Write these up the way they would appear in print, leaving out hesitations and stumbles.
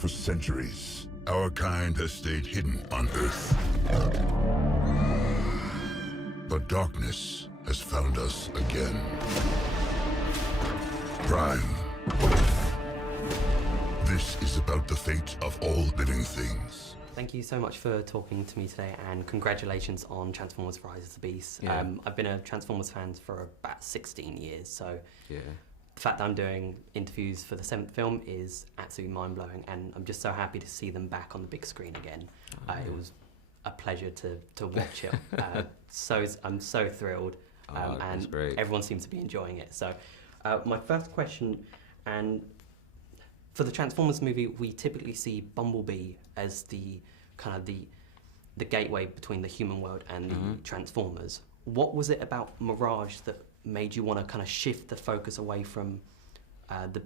for centuries, our kind has stayed hidden on Earth. But darkness has found us again. Prime. This is about the fate of all living things. Thank you so much for talking to me today, and congratulations on Transformers Rise of the Beast. Yeah. I've been a Transformers fan for about 16 years, so Yeah. the fact that I'm doing interviews for the 7th film is absolutely mind-blowing, and I'm just so happy to see them back on the big screen again. It was a pleasure to watch it. I'm so thrilled, and great. everyone seems to be enjoying it. So my first question, and for the Transformers movie, we typically see Bumblebee as the kind of the gateway between the human world and the Transformers. What was it about Mirage that made you want to kind of shift the focus away from the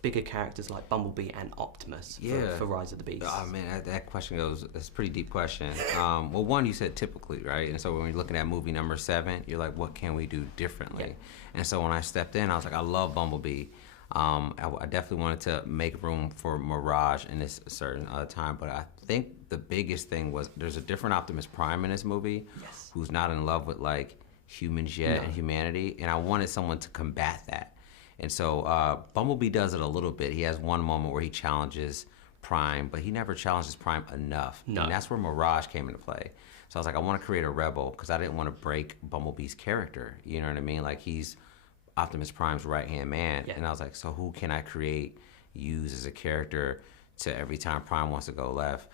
bigger characters like Bumblebee and Optimus for Rise of the Beast? Oh man, that question it's a pretty deep question. Well, one, you said typically, right? And so when you're looking at movie number 7, you're like, what can we do differently? Yeah. And so when I stepped in, I was like, I love Bumblebee. I definitely wanted to make room for Mirage in this certain time, but I think the biggest thing was there's a different Optimus Prime in this movie who's not in love with like humans yet and humanity, and I wanted someone to combat that. And so Bumblebee does it a little bit. He has one moment where he challenges Prime, but he never challenges Prime enough. No. And that's where Mirage came into play. So I was like, I want to create a rebel because I didn't want to break Bumblebee's character. You know what I mean? Like, he's Optimus Prime's right-hand man. Yeah. And I was like, so who can I use as a character to every time Prime wants to go left,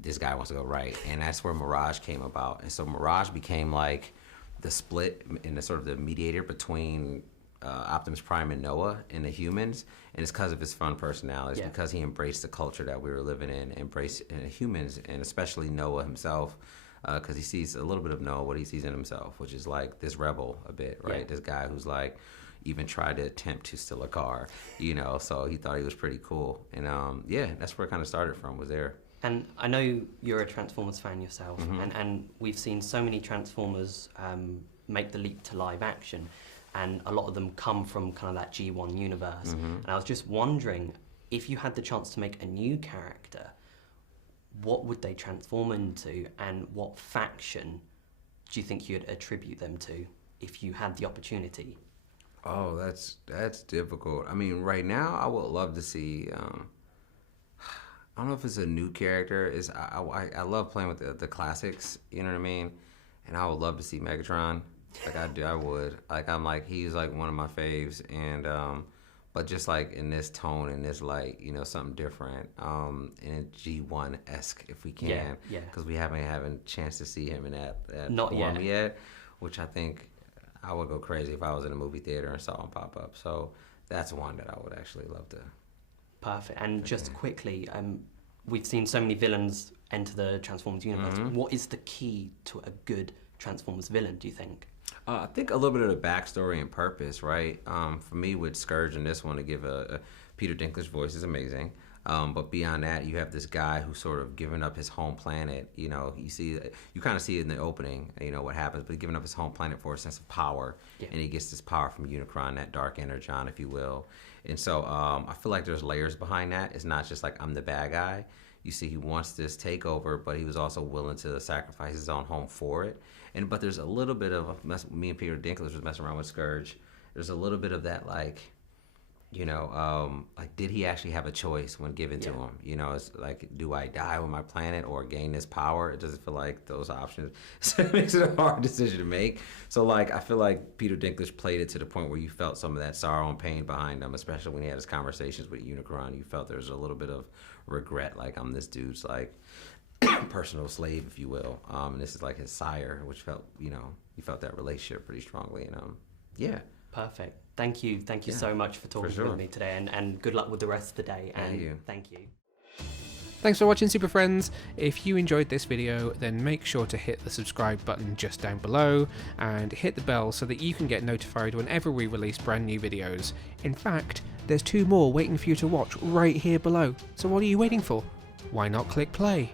this guy wants to go right? And that's where Mirage came about. And so Mirage became like the split and the sort of the mediator between Optimus Prime and Noah and the humans, and it's because of his fun personality. It's because he embraced the culture that we were living in, embraced humans, and especially Noah himself, because he sees a little bit of Noah, what he sees in himself, which is like this rebel a bit, right? This guy who's like even tried to attempt to steal a car, you know, so he thought he was pretty cool. And that's where it kind of started from, was there. And I know you're a Transformers fan yourself, and we've seen so many Transformers make the leap to live action, and a lot of them come from kind of that G1 universe. And I was just wondering, if you had the chance to make a new character, what would they transform into, and what faction do you think you'd attribute them to if you had the opportunity? Oh, that's difficult. I mean, right now, I would love to see. I don't know if it's a new character. I love playing with the classics. You know what I mean? And I would love to see Megatron. Like I would. Like he's like one of my faves, and but just like in this tone, in this light, you know, something different, and G1-esque if we can, because we haven't had a chance to see him in that form yet, which I think I would go crazy if I was in a movie theater and saw him pop up. So that's one that I would actually love to. Perfect. And just quickly, we've seen so many villains enter the Transformers universe. What is the key to a good Transformers villain, do you think? I think a little bit of the backstory and purpose, right? For me, with Scourge in this one, to give a Peter Dinklage's voice is amazing. But beyond that, you have this guy who's sort of given up his home planet. You know, you kind of see it in the opening, you know, what happens, but he's giving up his home planet for a sense of power. And he gets this power from Unicron, that dark energon, if you will. And so I feel like there's layers behind that. It's not just like, I'm the bad guy. You see, he wants this takeover, but he was also willing to sacrifice his own home for it. But there's a little bit of me and Peter Dinklage was messing around with Scourge. There's a little bit of that, like, you know, like, did he actually have a choice when given to him? You know, it's like, do I die with my planet or gain this power? It doesn't feel like those options. So it makes it a hard decision to make. So, like, I feel like Peter Dinklage played it to the point where you felt some of that sorrow and pain behind him, especially when he had his conversations with Unicron. You felt there was a little bit of regret, like, I'm this dude's, like, personal slave, if you will. And this is like his sire, which felt, you know, you felt that relationship pretty strongly. And Perfect. Thank you so much for talking with me today, and good luck with the rest of the day. And thank you. Thanks for watching, Super Friends. If you enjoyed this video, then make sure to hit the subscribe button just down below and hit the bell so that you can get notified whenever we release brand new videos. In fact, there's 2 more waiting for you to watch right here below. So what are you waiting for? Why not click play?